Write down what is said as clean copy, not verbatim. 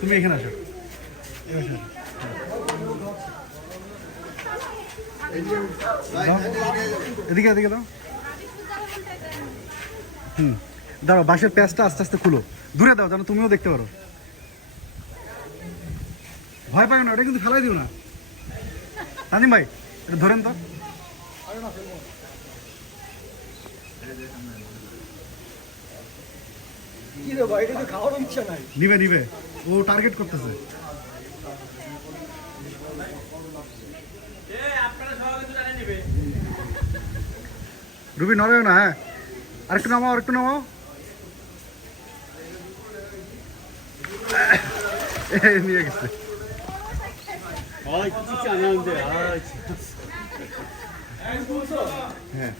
তুমি এখানে আসো, এদিকে এদিকে দাও। দাঁড়াও, বাঁশের প্যাঁচটা আস্তে আস্তে খুলো, দূরে দাও যেন তুমিও দেখতে পারো। ভয় পাই না, ওটা কিন্তু ফেলাই দিও না। নাজিম ভাই এটা ধরেন তো। নিবে নিবে, ও টার্গেট করতেছে। রুবি নড়ে না। হ্যাঁ, আরেকটু নামাও, আরেকটু নামাও। নিয়ে গেছে। হ্যাঁ।